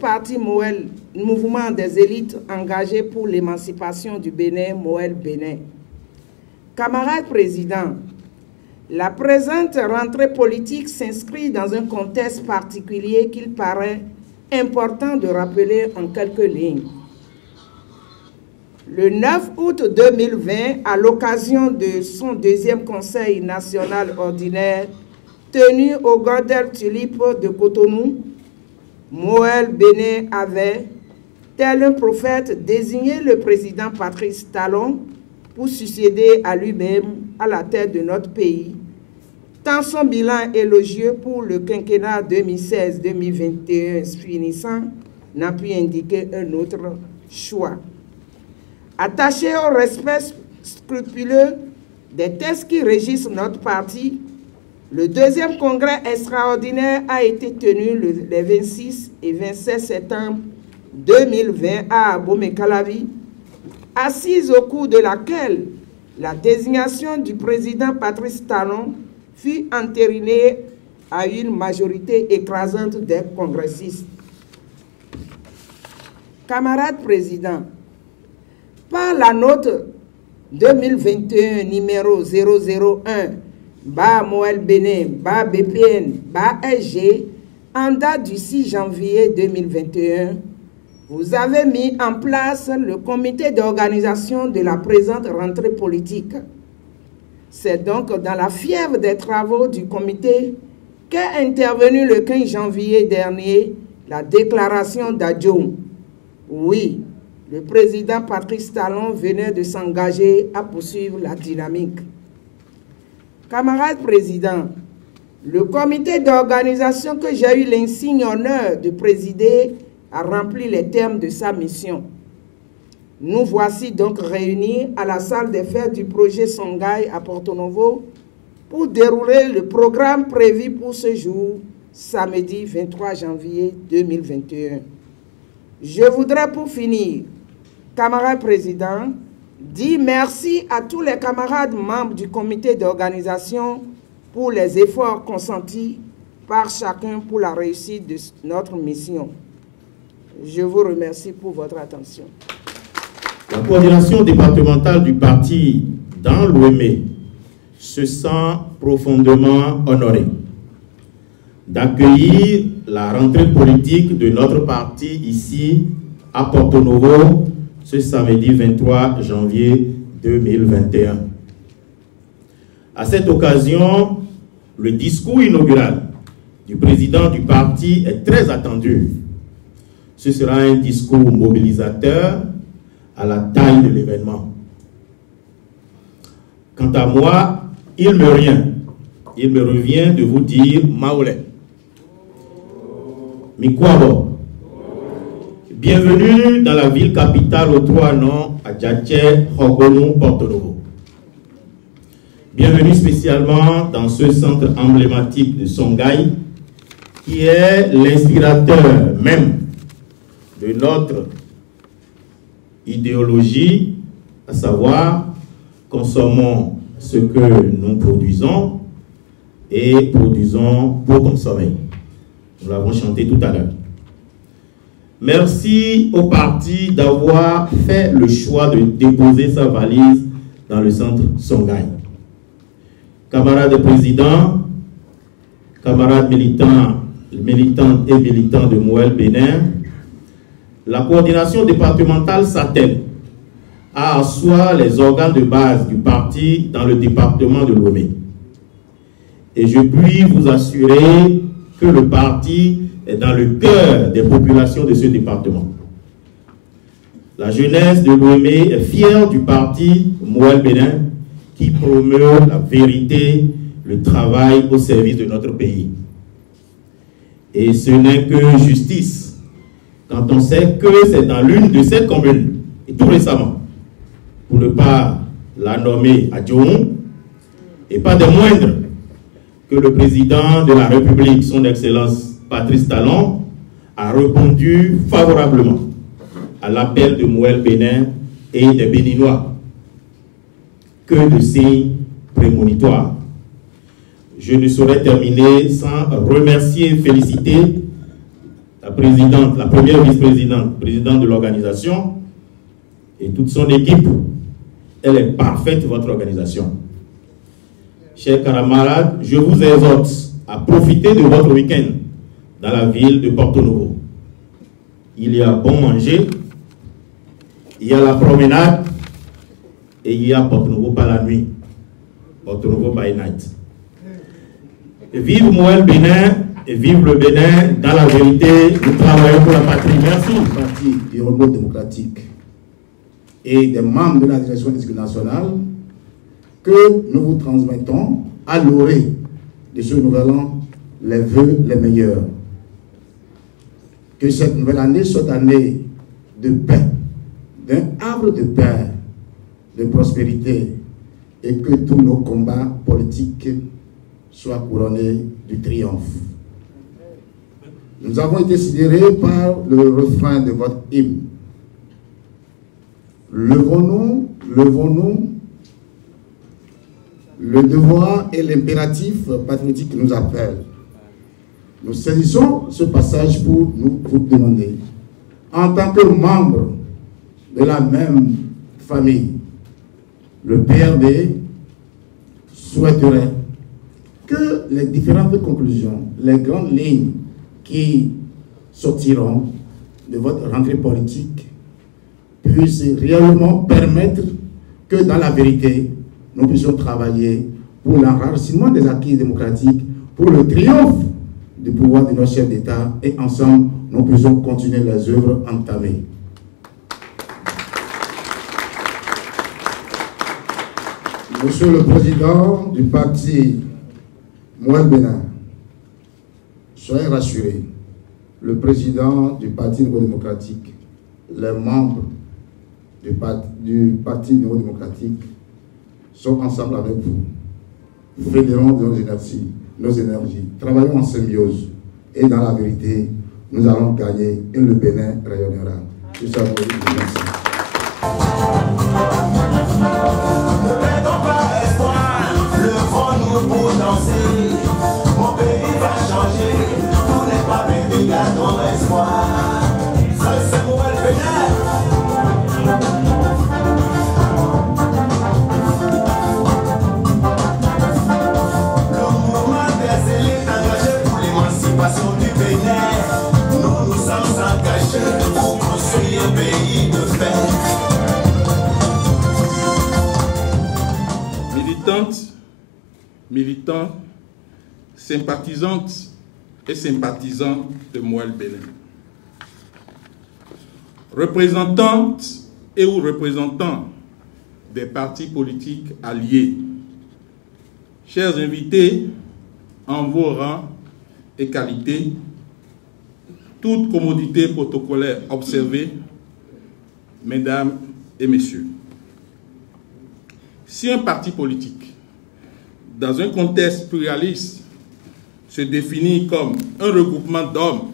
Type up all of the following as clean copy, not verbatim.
parti Mouvement des élites engagées pour l'émancipation du Bénin, Moël Bénin. Camarades présidents, la présente rentrée politique s'inscrit dans un contexte particulier qu'il paraît important de rappeler en quelques lignes. Le 9 août 2020, à l'occasion de son deuxième Conseil national ordinaire tenu au Gardel Tulipe de Cotonou, Moël Bénin avait, tel un prophète, désigné le président Patrice Talon pour succéder à lui-même à la tête de notre pays, tant son bilan élogieux pour le quinquennat 2016-2021 finissant n'a pu indiquer un autre choix. Attaché au respect scrupuleux des textes qui régissent notre parti, le deuxième congrès extraordinaire a été tenu les 26 et 27 septembre 2020 à Abomey-Calavi, assise au cours de laquelle la désignation du président Patrice Talon fut entérinée à une majorité écrasante des congressistes. Camarades présidents, par la note 2021 numéro 001 Moël Bénin, BPN, SG, en date du 6 janvier 2021, vous avez mis en place le comité d'organisation de la présente rentrée politique. C'est donc dans la fièvre des travaux du comité qu'est intervenue le 15 janvier dernier la déclaration d'Adjoum. Oui, le président Patrice Talon venait de s'engager à poursuivre la dynamique. Camarades présidents, le comité d'organisation que j'ai eu l'insigne honneur de présider a rempli les termes de sa mission. Nous voici donc réunis à la salle des fêtes du projet Songhai à Porto Novo pour dérouler le programme prévu pour ce jour, samedi 23 janvier 2021. Je voudrais pour finir, camarades présidents, dire merci à tous les camarades membres du comité d'organisation pour les efforts consentis par chacun pour la réussite de notre mission. Je vous remercie pour votre attention. La coordination départementale du parti dans l'Ouémé se sent profondément honorée d'accueillir la rentrée politique de notre parti ici à Porto Novo ce samedi 23 janvier 2021. À cette occasion, le discours inaugural du président du parti est très attendu. Ce sera un discours mobilisateur à la taille de l'événement. Quant à moi, il me revient de vous dire Maoulé. Mikwabo. Bienvenue dans la ville capitale aux trois noms, à Djatché, Hogonou, Porto Novo. Bienvenue spécialement dans ce centre emblématique de Songhai, qui est l'inspirateur même de notre idéologie, à savoir, consommons ce que nous produisons et produisons pour consommer. Nous l'avons chanté tout à l'heure. Merci au parti d'avoir fait le choix de déposer sa valise dans le centre Songhai. Camarades présidents, camarades militants et militants de Moël Bénin, la coordination départementale s'attelle à asseoir les organes de base du parti dans le département de Lomé. Et je puis vous assurer que le parti est dans le cœur des populations de ce département. La jeunesse de Lomé est fière du parti Moël Bénin qui promeut la vérité, le travail au service de notre pays. Et ce n'est que justice quand on sait que c'est dans l'une de ces communes, et tout récemment, pour ne pas la nommer à Djoum, et pas des moindres, que le président de la République, son Excellence Patrice Talon, a répondu favorablement à l'appel de Moël Bénin et des Béninois. Que de signes prémonitoires. Je ne saurais terminer sans remercier et féliciter la présidente, la première vice-présidente, présidente de l'organisation, et toute son équipe. Elle est parfaite, votre organisation. Chers camarades, je vous exhorte à profiter de votre week-end dans la ville de Porto Novo. Il y a bon manger, il y a la promenade, et il y a Porto Novo par la nuit. Porto Novo by night. Et vive Moël Bénin, et vive le Bénin. Dans la vérité, nous travaillons pour la patrie. Merci. Le Parti du Renouveau démocratique et des membres de la direction nationale que nous vous transmettons à l'orée de ce nouvel an les vœux les meilleurs. Que cette nouvelle année soit année de paix, d'un havre de paix, de prospérité, et que tous nos combats politiques soient couronnés du triomphe. Nous avons été sidérés par le refrain de votre hymne. Levons-nous, levons-nous. Le devoir et l'impératif patriotique nous appellent. Nous saisissons ce passage pour vous demander, en tant que membres de la même famille, le PRD souhaiterait que les différentes conclusions, les grandes lignes qui sortiront de votre rentrée politique puissent réellement permettre que dans la vérité, nous puissions travailler pour l'enracinement des acquis démocratiques, pour le triomphe du pouvoir de nos chefs d'État, et ensemble, nous puissions continuer les œuvres entamées. Monsieur le Président du parti Moël Bénin, soyez rassurés, le Président du Parti Nouveau démocratique, les membres du Parti Nouveau démocratique sont ensemble avec vous. Fédérons nos énergies, travaillons en symbiose, et dans la vérité, nous allons gagner et le Bénin rayonnera. Tout ça, merci. Ne perdons pas espoir, levons-nous pour danser. Mon pays va changer, tout n'est pas perdu, gardons espoir. Ça c'est Moël Bénin. Le mouvement des élites engagé pour l'émancipation du Bénin. Nous nous sommes engagés pour construire un pays de paix. Militants, sympathisantes et sympathisants de Moël Bénin. Représentantes et ou représentants des partis politiques alliés. Chers invités, en vos rangs et qualités, toute commodité protocolaire observée, mesdames et messieurs. Si un parti politique, dans un contexte pluraliste, se définit comme un regroupement d'hommes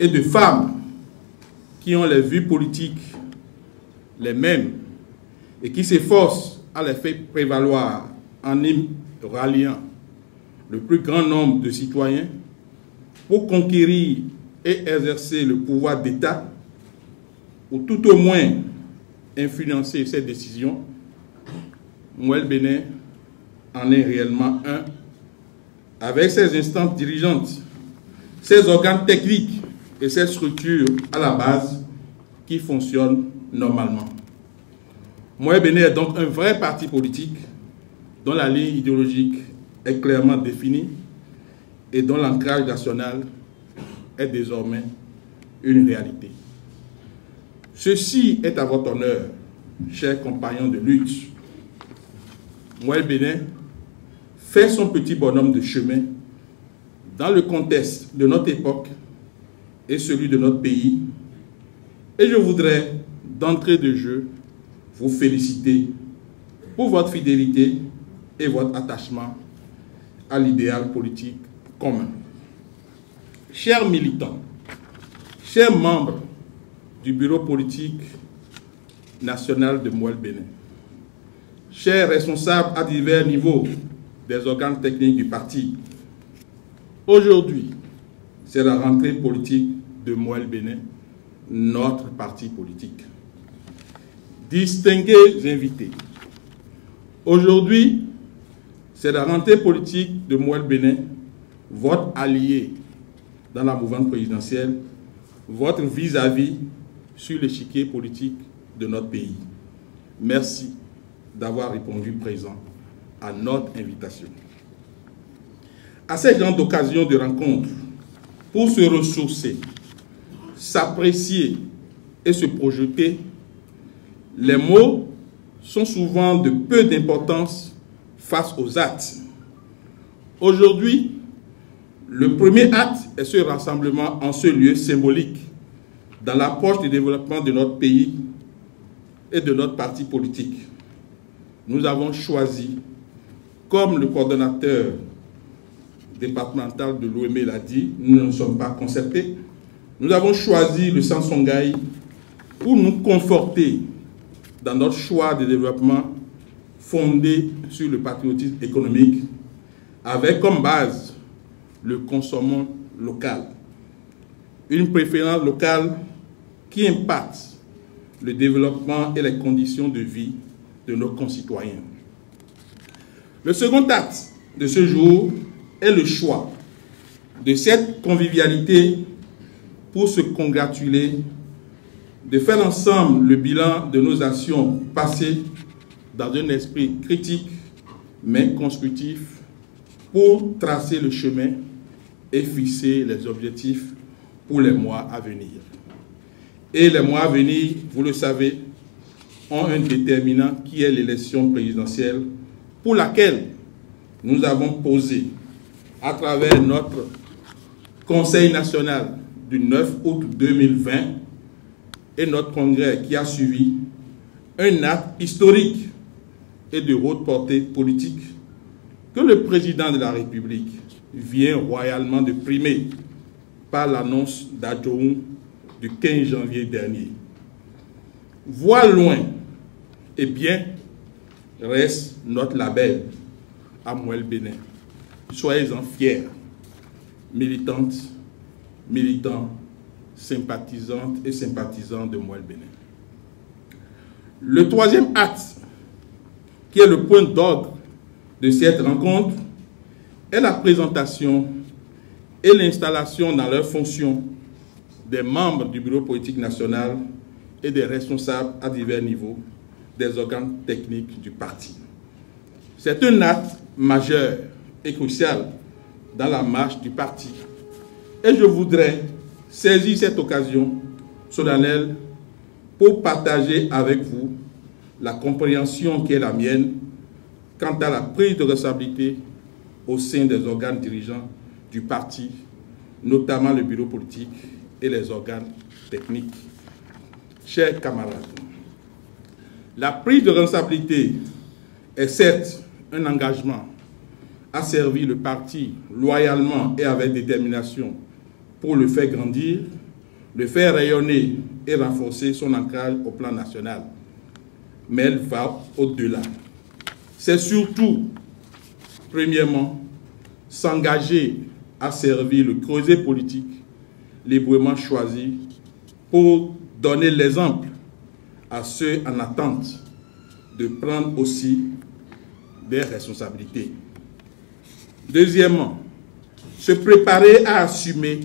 et de femmes qui ont les vues politiques les mêmes et qui s'efforcent à les faire prévaloir en y ralliant le plus grand nombre de citoyens pour conquérir et exercer le pouvoir d'État, ou tout au moins influencer ces décisions, Moël Bénin en est réellement un, avec ses instances dirigeantes, ses organes techniques et ses structures à la base qui fonctionnent normalement. Moël Bénin est donc un vrai parti politique dont la ligne idéologique est clairement définie et dont l'ancrage national est désormais une réalité. Ceci est à votre honneur, chers compagnons de lutte. Moël Bénin fait son petit bonhomme de chemin dans le contexte de notre époque et celui de notre pays. Et je voudrais, d'entrée de jeu, vous féliciter pour votre fidélité et votre attachement à l'idéal politique commun. Chers militants, chers membres du bureau politique national de Moël Bénin, chers responsables à divers niveaux des organes techniques du parti, aujourd'hui, c'est la rentrée politique de Moël Bénin, notre parti politique. Distingués invités, aujourd'hui, c'est la rentrée politique de Moël Bénin, votre allié dans la mouvance présidentielle, votre vis-à-vis sur l'échiquier politique de notre pays. Merci d'avoir répondu présent à notre invitation. À ces genre d'occasion de rencontre, pour se ressourcer, s'apprécier et se projeter, les mots sont souvent de peu d'importance face aux actes. Aujourd'hui, le premier acte est ce rassemblement en ce lieu symbolique dans l'approche du développement de notre pays et de notre parti politique. Nous avons choisi, comme le coordonnateur départemental de l'OME l'a dit, nous ne sommes pas concertés, nous avons choisi le Centre Songhai pour nous conforter dans notre choix de développement fondé sur le patriotisme économique, avec comme base le consommation local. Une préférence locale qui impacte le développement et les conditions de vie de nos concitoyens. Le second acte de ce jour est le choix de cette convivialité pour se congratuler, de faire ensemble le bilan de nos actions passées dans un esprit critique mais constructif pour tracer le chemin et fixer les objectifs pour les mois à venir. Et les mois à venir, vous le savez, ont un déterminant qui est l'élection présidentielle pour laquelle nous avons posé à travers notre Conseil national du 9 août 2020 et notre congrès qui a suivi un acte historique et de haute portée politique que le président de la République vient royalement de primer par l'annonce d'Adjoum du 15 janvier dernier. Voir loin et bien reste notre label à Moël Bénin. Soyez-en fiers, militantes, militants, sympathisantes et sympathisants de Moël Bénin. Le troisième acte, qui est le point d'orgue de cette rencontre, est la présentation et l'installation dans leurs fonctions des membres du Bureau politique national et des responsables à divers niveaux des organes techniques du parti. C'est un acte majeur et crucial dans la marche du parti. Et je voudrais saisir cette occasion solennelle pour partager avec vous la compréhension qui est la mienne quant à la prise de responsabilité au sein des organes dirigeants du parti, notamment le bureau politique et les organes techniques. Chers camarades, la prise de responsabilité est certes un engagement à servir le parti loyalement et avec détermination pour le faire grandir, le faire rayonner et renforcer son ancrage au plan national. Mais elle va au-delà. C'est surtout, premièrement, s'engager à servir le creuset politique librement choisi pour donner l'exemple à ceux en attente de prendre aussi des responsabilités. Deuxièmement, se préparer à assumer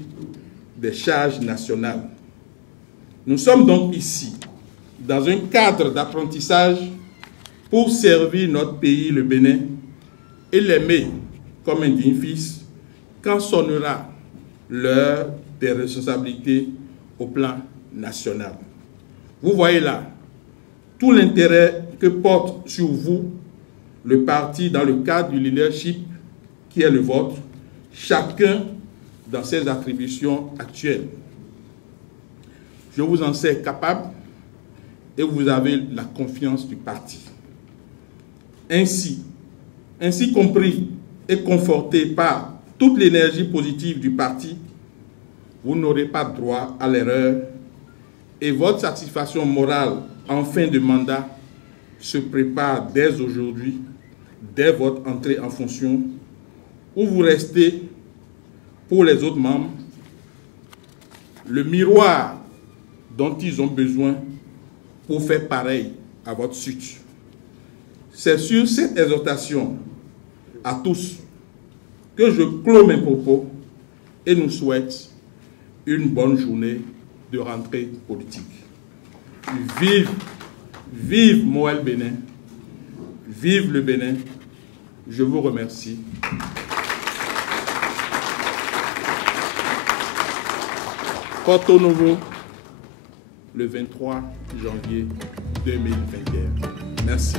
des charges nationales. Nous sommes donc ici dans un cadre d'apprentissage pour servir notre pays, le Bénin, et l'aimer comme un digne fils quand sonnera l'heure des responsabilités au plan national. Vous voyez là tout l'intérêt que porte sur vous le parti dans le cadre du leadership qui est le vôtre, chacun dans ses attributions actuelles. Je vous en sais capable et vous avez la confiance du parti. Ainsi compris et conforté par toute l'énergie positive du parti, vous n'aurez pas droit à l'erreur et votre satisfaction morale en fin de mandat se prépare dès aujourd'hui, dès votre entrée en fonction, où vous restez pour les autres membres le miroir dont ils ont besoin pour faire pareil à votre suite. C'est sur cette exhortation à tous que je clôt mes propos et nous souhaite une bonne journée de rentrée politique. Vive Moël Bénin, vive le Bénin. Je vous remercie. Porto Novo, le 23 janvier 2021. Merci.